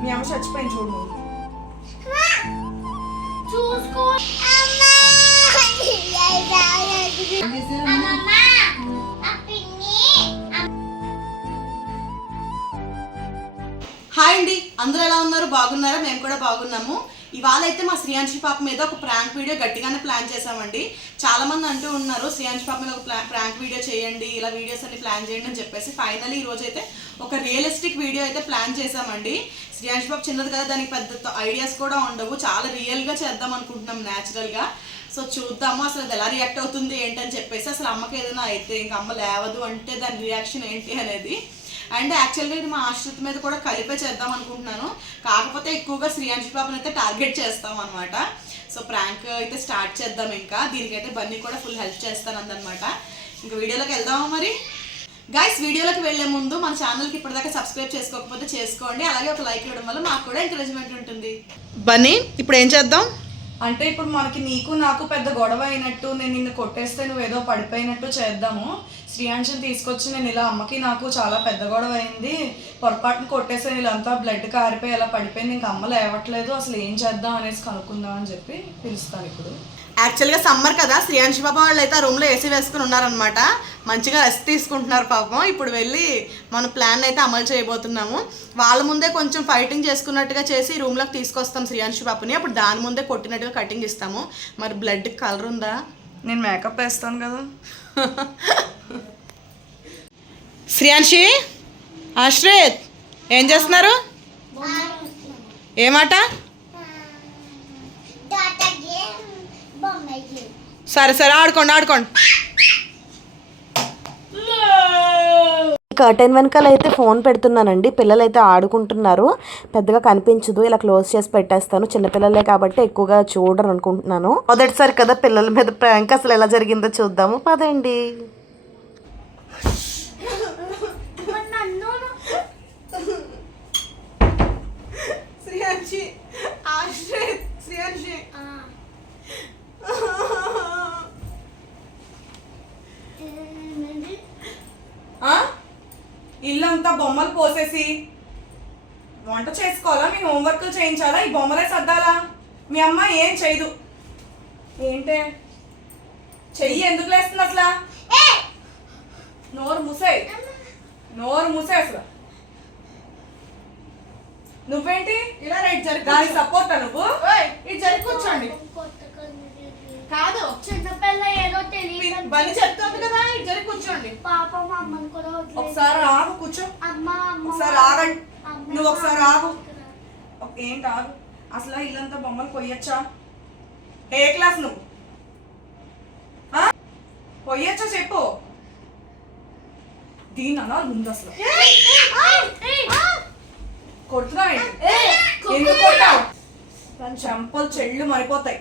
మీ అమ్మ చచ్చిపోయింది చూడు నువ్వు చూసుకో హాయ్ అండి. అందరూ ఎలా ఉన్నారు? బాగున్నారా? మేము కూడా బాగున్నాము. ఇవాళ అయితే మా శ్రీయాంశి పాప మీద ఒక ప్రాంక్ వీడియో గట్టిగానే ప్లాన్ చేసామండి చాలా మంది అంటూ ఉన్నారు శ్రీయాంశి పాప మీద ఒక ప్రాంక్ వీడియో చేయండి ఇలా వీడియోస్ అన్ని ప్లాన్ చేయండి అని చెప్పేసి. ఫైనల్ ఈ రోజు అయితే ఒక రియలిస్టిక్ వీడియో అయితే ప్లాన్ చేసామండి శ్రీయాంశి పాప చిన్నది కదా దానికి పెద్ద ఐడియాస్ కూడా ఉండవు. చాలా రియల్గా చేద్దాం అనుకుంటున్నాం న్యాచురల్గా సో చూద్దాము అసలు అది ఎలా రియాక్ట్ అవుతుంది ఏంటని చెప్పేసి. అసలు అమ్మకి ఏదైనా అయితే ఇంక అమ్మ లేవదు అంటే దాని రియాక్షన్ ఏంటి అనేది అండ్ యాక్చువల్గా ఇది మా ఆశ్రిత మీద కూడా కలిపే చేద్దాం అనుకుంటున్నాను. కాకపోతే ఎక్కువగా శ్రీయాంశి పాపని అయితే టార్గెట్ చేస్తాం అనమాట సో ప్రాంక్ అయితే స్టార్ట్ చేద్దాం ఇంకా. దీనికైతే బన్నీ కూడా ఫుల్ హెల్ప్ చేస్తానందనమాట. ఇంకా వీడియోలోకి వెళ్దామా మరి? గైస్ వీడియోలోకి వెళ్ళే ముందు మన ఛానల్కి ఇప్పటిదాకా సబ్స్క్రైబ్ చేసుకోకపోతే చేసుకోండి. అలాగే ఒక లైక్ ఇవ్వడం వల్ల మాకు కూడా ఎంకరేజ్మెంట్ ఉంటుంది. బన్నీ ఇప్పుడు ఏం చేద్దాం? అంటే ఇప్పుడు మనకి నీకు నాకు పెద్ద గొడవ అయినట్టు నేను నిన్ను కొట్టేస్తే నువ్వు ఏదో పడిపోయినట్టు చేద్దాము. శ్రీయాంశని తీసుకొచ్చి నేను ఇలా అమ్మకి నాకు చాలా పెద్ద గొడవ అయింది. పొరపాటున కొట్టేస్తే వీళ్ళంతా బ్లడ్ కారిపోయి ఇలా పడిపోయింది ఇంకా అమ్మ లేవట్లేదు అసలు ఏం చేద్దాం అనేసి కనుక్కుందాం అని చెప్పి పిలుస్తాను ఇప్పుడు. యాక్చువల్గా సమ్మర్ కదా శ్రీయాంశి పాప వాళ్ళు అయితే ఆ రూమ్లో ఏసీ వేసుకుని ఉన్నారనమాట మంచిగా రెస్ట్ తీసుకుంటున్నారు పాపం. ఇప్పుడు వెళ్ళి మన ప్లాన్ అయితే అమలు చేయబోతున్నాము. వాళ్ళ ముందే కొంచెం ఫైటింగ్ చేసుకున్నట్టుగా చేసి రూమ్లోకి తీసుకొస్తాం శ్రీయాంశి పాపని అప్పుడు దాని ముందే కొట్టినట్టుగా కటింగ్ ఇస్తాము. మరి బ్లడ్ కలర్ ఉందా? నేను మేకప్ వేస్తాను కదా. శ్రీయాంశి? ఆశ్రిత్ ఏం చేస్తున్నారు? ఏమాట? సరే సరే ఆడుకోండి ఆడుకోండి. కర్టెన్ వెనకాల అయితే ఫోన్ పెడుతున్నానండి. పిల్లలు అయితే ఆడుకుంటున్నారు. పెద్దగా కనిపించదు. ఇలా క్లోజ్ చేసి పెట్టేస్తాను. చిన్నపిల్లలే కాబట్టి ఎక్కువగా చూడరు అనుకుంటున్నాను మొదటిసారి కదా పిల్లల మీద ప్రాంక్ అసలు ఎలా జరిగిందో చూద్దాము. పదండి. నన్ను శ్రీయాంశి ఆశ్రిత్ శ్రీయాంశి ఆ? ఇల్లంతా బొమ్మలు పోసేసి. వంట చేసుకోవాలా? మీ హోంవర్క్లు చేయించాలా? ఈ బొమ్మలే సర్దాలా? మీ అమ్మ ఏం చేయదు. ఏంటే? చెయ్యి ఎందుకు లేస్తుంది అసలు? నోరు మూసే నోరు మూసే అసలు. నువ్వేంటి? ఇలా రైట్ జరిగి దానికి సపోర్టా నువ్వు? ఇది జరిగి కూర్చోండి. కాదు చిన్నపిల్ల ఏదో తెలియదు బలి చెప్తుంది కదా ఇది జరిగి కూర్చోండి. పాపం అమ్మని కూడా వదిలేదు ఒకసారి ఆగు కూర్చో. అమ్మ అమ్మ ఒకసారి ఆగండి. అమ్మ, నువ్వు ఒకసారి ఆగు. ఒక- ఏంటి ఆగు? అసలు ఇల్లంతా బొమ్మలు కొయ్యొచ్చా? ఏ క్లాస్ నువ్వు? ఆ? కొయ్యొచ్చా చెప్పు. దీని అనాలి ముందు అసలు. కొడుతున్నావేంటి ఎందుకు కొట్టావు? దాని చెంపలు చెళ్ళు మరిపోతాయి.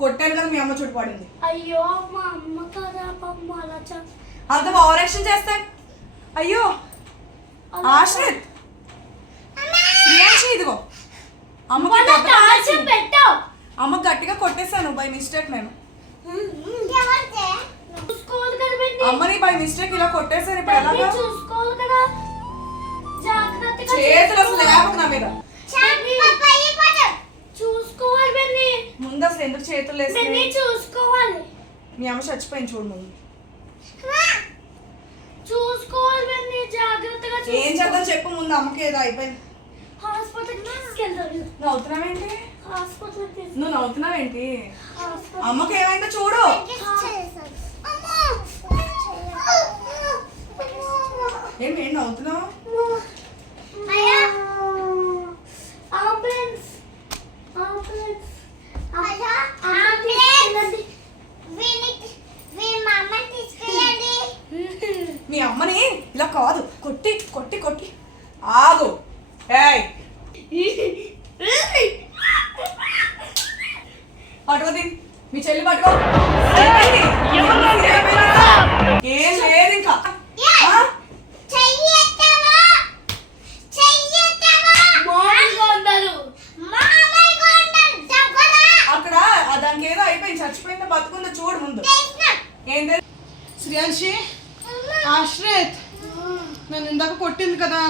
కొట్టాను కదా మీ అమ్మ చుట్టు పడింది. అయ్యో మా అమ్మ కదా పాపం అలా చెప్ అంత ఓవర్ యాక్షన్ చేస్తా? అయ్యో! ఆశ్రిత్! శ్రీయాంశి ఇదిగో. పెట్టావు. అమ్మ గట్టిగా కొట్టేశాను బై మిస్టేక్ నేను. అమ్మని బై మిస్టేక్ ఇలా కొట్టేశాను ఇప్పుడు జాగ్రత్తగా చేతులు అసలు లేవకు నా మీద. చూసుకోవాలి బెన్ని. ముందు అసలు ఎందుకు చేతులు బెన్ని వేసి చూసుకోవాలి. మీ అమ్మ చచ్చిపోయింది చూడు ముందు. చూసుకోవాలి బెన్ని జాగ్రత్తగా ఏం చేద్దాం చెప్పు ముందు అమ్మకి ఏదో అయిపోయింది. హాస్పిటల్కి తీసుకెళ్తాను నవ్వుతున్నావేంటి? హాస్పిటల్కి తీసుకెళ్తాను నువ్వు నవ్వుతున్నావేంటి? హాస్పిటల్ అమ్మకి ఏమైందో చూడు. ఏం ఏం నవ్వుతున్నావు? అంబులెన్స్ అంబులెన్స్ అంబులెన్స్ మీ అమ్మని ఇలా కాదు కొట్టి కొట్టి కొట్టి ఆగు ఏయ్ పట్టుకోది మీ చెల్లి పట్టుకో ఏమైంది? ఏం లేదు ఇంకా ఆ? మామూలుగా ఉండదు అక్కడ ఆ దానికి ఏదో అయిపోయింది చచ్చిపోయిందో బతుకుందో చూడు ముందు ఏం తెలు- శ్రీయాంశి ఆశ్రిత్ నన్ను ఇందాక కొట్టింది కదా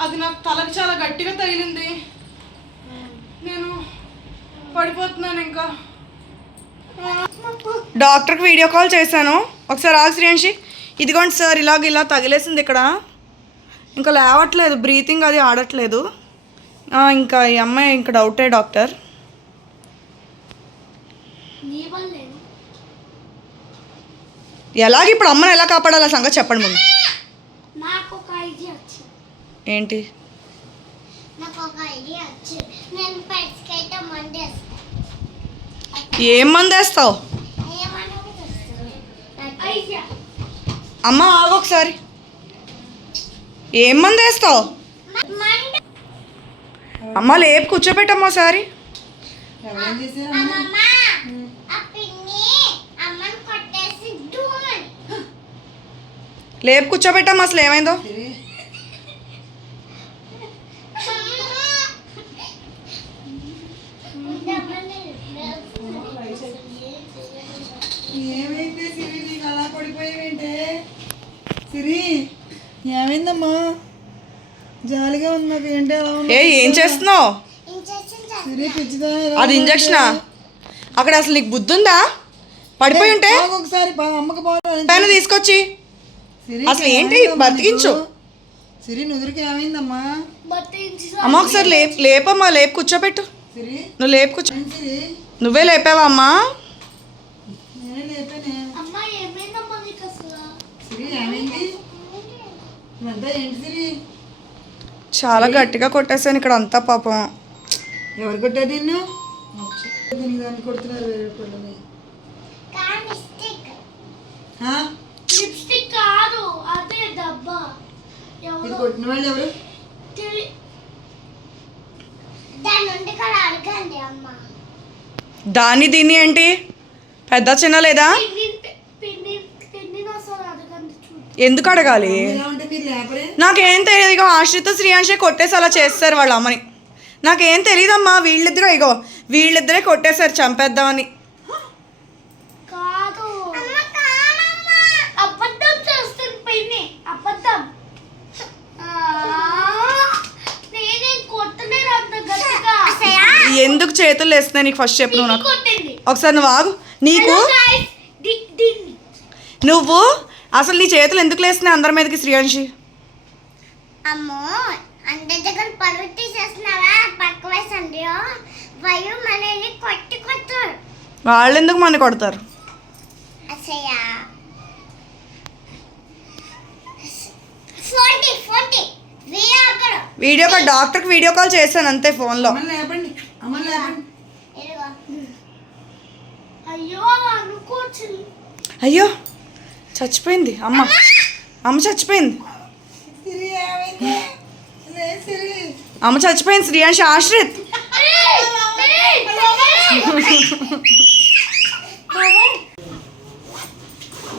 అది నాకు తలకు చాలా గట్టిగా తగిలింది నేను పడిపోతున్నాను ఇంకా డాక్టర్కి వీడియో కాల్ చేశాను. ఒకసారి ఆగు శ్రీయాంషి ఇదిగోండి సార్ ఇలాగ ఇలా తగిలేసింది ఇక్కడ. ఇంకా లేవట్లేదు బ్రీతింగ్ అది ఆడట్లేదు. ఇంకా ఈ అమ్మాయి ఇంకా డౌటే డాక్టర్. ఎలాగ ఇప్పుడు అమ్మని ఎలా కాపాడాలి సంగతి చెప్పండి ముందు ఏంటి? నాకు ఒక ఐడియా వచ్చింది. నేను పెట్టుకైతే మండేస్తాను ఏం మంది వేస్తావు? ఐడియా అమ్మ ఆగు ఒకసారి. ఏం మంది వేస్తావు? మండే అమ్మ లేపు కూర్చోబెట్టమ్మా ఒకసారి. లేపు కూర్చోబెట్టమ్మా అసలు ఏమైంది? సిరి ఏమైందమ్మా? జాలిగా ఉన్నది ఏంటి అలా ఏ ఏం చేస్తున్నావు? సిరి పిచ్చిదా అది ఇంజక్షనా? అక్కడ అసలు నీకు బుద్ధి ఉందా పడిపోయి ఉంటే? ఒకసారి అమ్మకి పోవాలి పైన తీసుకొచ్చి. సిరి అసలు ఏంటి? బతికించు. సిరి నుదురుకి ఏమైందమ్మా? అమ్మ ఒకసారి లేపు లేపమ్మా లేపు కూర్చోబెట్టు. సిరి నువ్వు లేపు కూర్చో. నువ్వే లేపావా అమ్మా నేనే లేపానే అమ్మా ఏమైందమ్మా నీకు అసలు సిరి ఏమైంది ఇదంతా ఏంటి సిరి చాలా గట్టిగా కొట్టేసాను ఇక్కడ అంతా పాపం. ఎవరు కొట్టారు నిన్ను? దాన్ని కొడుతున్నారు వేరే పిల్లని ఆ? లిప్స్టిక్ కాదు అదే డబ్బా. ఇది ఎవరు కొట్టిన వాళ్ళు ఎవరు? తెలి- దాని దాన్ని ఏంటి? పెద్ద చిన్న లేదా? ఎందుకు అడగాలి? నాకేం తెలియదు ఇగో ఆశ్రిత శ్రీయాంశే కొట్టేసి అలా చేస్తారు వాళ్ళ అమ్మని. నాకేం తెలియదమ్మా వీళ్ళిద్దరూ ఇగో వీళ్ళిద్దరే కొట్టేశారు చంపేద్దామని. ఎందుకు చేతులు వేస్తున్నాయి నీకు ఫస్ట్ చెప్పు నువ్వు నాకు? ఒకసారి నువ్వు ఆగు. నీకు? నువ్వు? అసలు నీ చేతులు ఎందుకు లేస్తున్నాయి అందరి మీదకి శ్రీయాంశి? అమ్మో అందరి దగ్గర పరువు తీసేస్తున్నావా? పక్క వయసు వయు మనల్ని కొట్టి కొట్టారు వాళ్ళు ఎందుకు మన కొడతారు వీడియో కాల్ డాక్టర్కి వీడియో కాల్ చేశాను అంతే ఫోన్లో. అయ్యో చచ్చిపోయింది అమ్మ. అమ్మ చచ్చిపోయింది. అమ్మ చచ్చిపోయింది శ్రీయాంశి ఆశ్రిత్.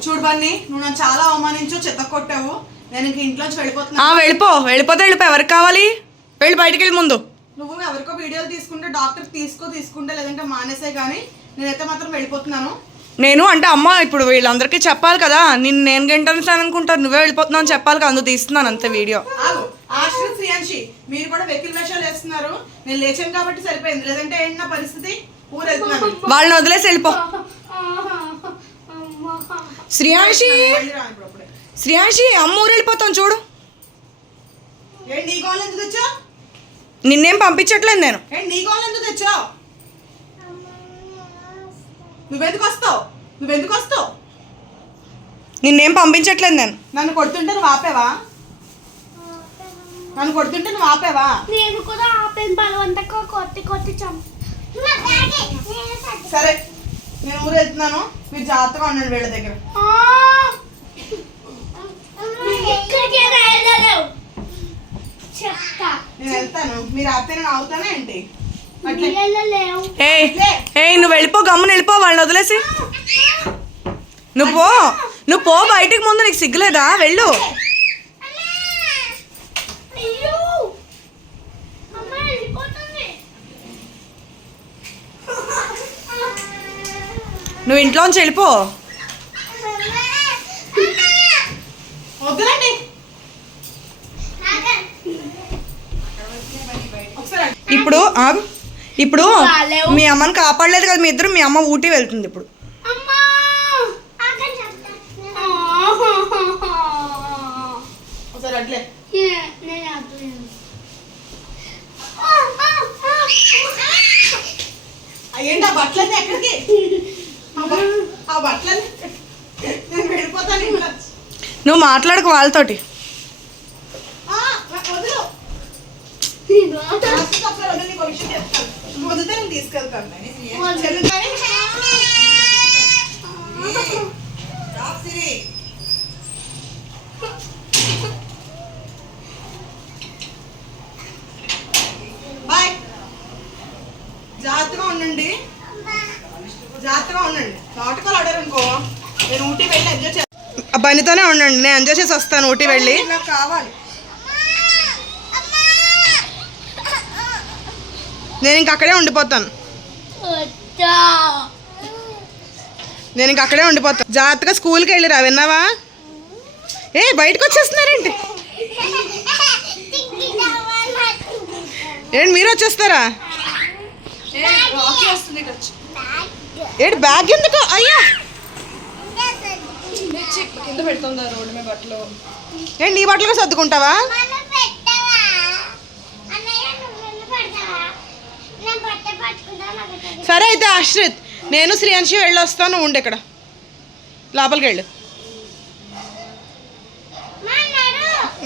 చూడు బన్నీ నువ్వు నన్ను చాలా అవమానించు చెత్త కొట్టావు. నేను ఇంక ఇంట్లోంచి వెళ్ళిపోతున్నా. వెళ్ళిపో. వెళ్ళిపోతే వెళ్ళిపో. ఎవరికి కావాలి? వెళ్ళి బయటికి వెళ్ళి ముందు. నువ్వు ఎవరికో వీడియోలు తీసుకుంటే డాక్టర్ తీసుకో తీసుకుంటే లేదంటే మానేసే కానీ నేనైతే మాత్రం వెళ్ళిపోతున్నాను. నేను అంటే అమ్మ ఇప్పుడు వీళ్ళందరికీ చెప్పాలి కదా. నిన్ను నేను గంటాను అనుకుంటారు. నువ్వే వెళ్ళిపోతున్నావు అని చెప్పాలి కదా. అందుకు తీస్తున్నాను అంతే వీడియో. శ్రీయాంశి మీరు కూడా వెకిల్ వేషాలు వేస్తున్నారు. నేను లేచాను కాబట్టి సరిపోయింది. లేదంటే ఏంటి నా పరిస్థితి? వాళ్ళని వదిలేసి వెళ్ళిపో. శ్రీయాంశి. శ్రీయాంశి అమ్మ ఊరు వెళ్ళిపోతాం చూడు. నిన్నేం పంపించట్లేదు నేను. నీ ఎందుకు తెచ్చావు? నువ్వెందుకు వస్తావు? నువ్వెందుకు వస్తావు? నిన్నేం పంపించట్లేదు నేను. నన్ను కొడుతుంటే నువ్వు ఆపేవా? నన్ను కొడుతుంటే నువ్వు ఆపేవా? నేను కూడా ఆపేను బలవంతంగా కొట్టి కొట్టి చంప. సరే నేను ఊరు వెళ్తున్నాను. మీరు జాగ్రత్తగా ఉండండి వీళ్ళ దగ్గర. నేను వెళ్తాను. మీరు ఆపితే నేను అవుతానా ఏంటి? నువ్వు వెళ్ళిపో గమ్మున వెళ్ళిపో వాళ్ళని వదిలేసి. నువ్వు పో. నువ్వు పో బయటికి ముందు నీకు సిగ్గులేదా? వెళ్ళు. నువ్వు ఇంట్లోంచి వెళ్ళిపో. ఇప్పుడు ఆగు. ఇప్పుడు మీ అమ్మని కాపాడలేదు కదా మీ ఇద్దరు మీ అమ్మ ఊటీ వెళ్తుంది ఇప్పుడు. ఏంటి ఆ బట్టలన్నీ ఎక్కడికి? ఆ బట్టలన్నీ నేను వెళ్ళిపోతాను నువ్వు మాట్లాడకు వాళ్ళతోటి. ఆ, వదిలు. వదిలితే నేను. తీసుకెళ్తాను. బాయ్. జాగ్రత్తగా ఉండండి. జాగ్రత్తగా ఉండండి. నాటకాలు ఆడారు అనుకో నేను ఊటీ వెళ్ళి ఎంజాయ్ చేస్తాను బండితోనే ఉండండి. నేను ఎంజాయ్ చేసి వస్తాను ఊటీ వెళ్ళి. నాకు కావాలి. నేను ఇంక అక్కడే ఉండిపోతాను. నేను ఇంక అక్కడే ఉండిపోతాను. జాగ్రత్తగా స్కూల్కి వెళ్ళిరా విన్నావా? ఏ బయటకు వచ్చేస్తున్నారేంటి? ఏంటి మీరు వచ్చేస్తారా? ఏంటి బ్యాగ్ ఎందుకు? అయ్యా! కింద పెడుతుందా రోడ్డు మీద బట్టలు. ఏంటి నీ బట్టలుగా సర్దుకుంటావా మనం పెట్టవా అన్నయ్య నువ్వు వెళ్ళి పెడతావా నేను బట్ట పట్టుకుంటా నాకు తెలియదు. సరే అయితే ఆశ్రిత్ నేను శ్రీయాంశి వెళ్ళొస్తాను ఉండు ఇక్కడ. లోపలికి వెళ్ళు.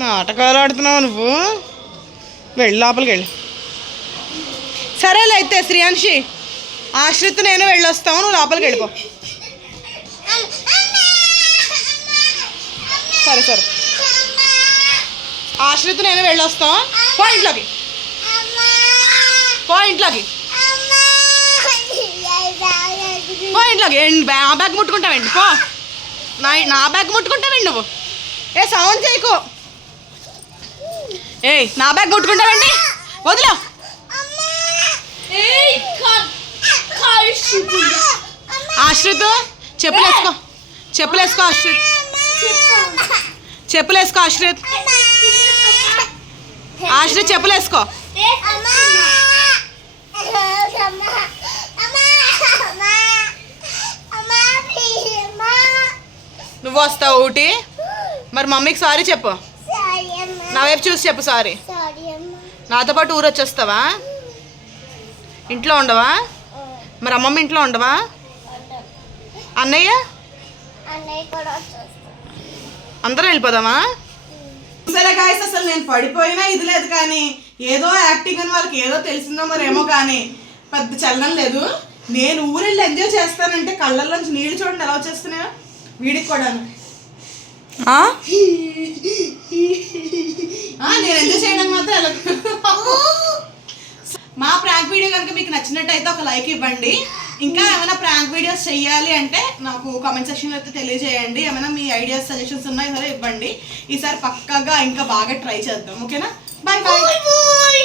నాటకాలు ఆడుతున్నావు నువ్వు. వెళ్ళు లోపలికి వెళ్ళు. సరేలే అయితే శ్రీయాంశి ఆశ్రిత్ నేను వెళ్ళొస్తావు నువ్వు లోపలికి వెళ్ళిపో. సరే సరే. ఆశ్రిత్ నేను వెళ్ళొస్తాం. పో ఇంట్లోకి. పో ఇంట్లోకి. పో ఇంట్లోకి. ఆ బ్యాగ్ ముట్టుకుంటావండి పో. నా నా బ్యాగ్ ముట్టుకుంటావండి నువ్వు? ఏ సౌండ్ చేయకు. ఏయ్ నా బ్యాగ్ ముట్టుకుంటావండి వదిలో. ఆశ్రిత్ చెప్పులు వేసుకో చెప్పులు వేసుకో ఆశ్రిత్ చెప్పులు వేసుకో ఆశ్రిత్ ఆశ్రిత్ చెప్పులు వేసుకో నువ్వు వస్తావు ఊటి? మరి మమ్మీకి సారీ చెప్పు. నా వైపు చూసి చెప్పు సారీ. నాతో పాటు ఊరు వచ్చేస్తావా? ఇంట్లో ఉండవా? మరి అమ్మమ్మ ఇంట్లో ఉండవా? అన్నయ్య? అందరం వెళ్ళిపోదామా? సరే గాయస్ అసలు నేను పడిపోయినా ఇది లేదు కానీ ఏదో యాక్టింగ్ అని వాళ్ళకి ఏదో తెలిసిందో మరేమో కానీ పెద్ద చలనం లేదు. నేను ఊరెళ్ళి ఎంజాయ్ చేస్తానంటే కళ్ళల్లోంచి నీళ్ళు చూడండి ఎలా వచ్చేస్తున్నాయో. వీడికి కూడాను. నేను ఎంజాయ్ చేయడం మాత్రం మా ప్రాంక్ వీడియో కనుక మీకు నచ్చినట్టయితే ఒక లైక్ ఇవ్వండి. ఇంకా ఏమైనా ప్రాంక్ వీడియోస్ చేయాలి అంటే నాకు కామెంట్ సెక్షన్లో అయితే తెలియజేయండి. ఏమైనా మీ ఐడియాస్ సజెషన్స్ ఉన్నాయి సరే ఇవ్వండి. ఈసారి పక్కాగా ఇంకా బాగా ట్రై చేద్దాం. ఓకేనా? Bye bye bye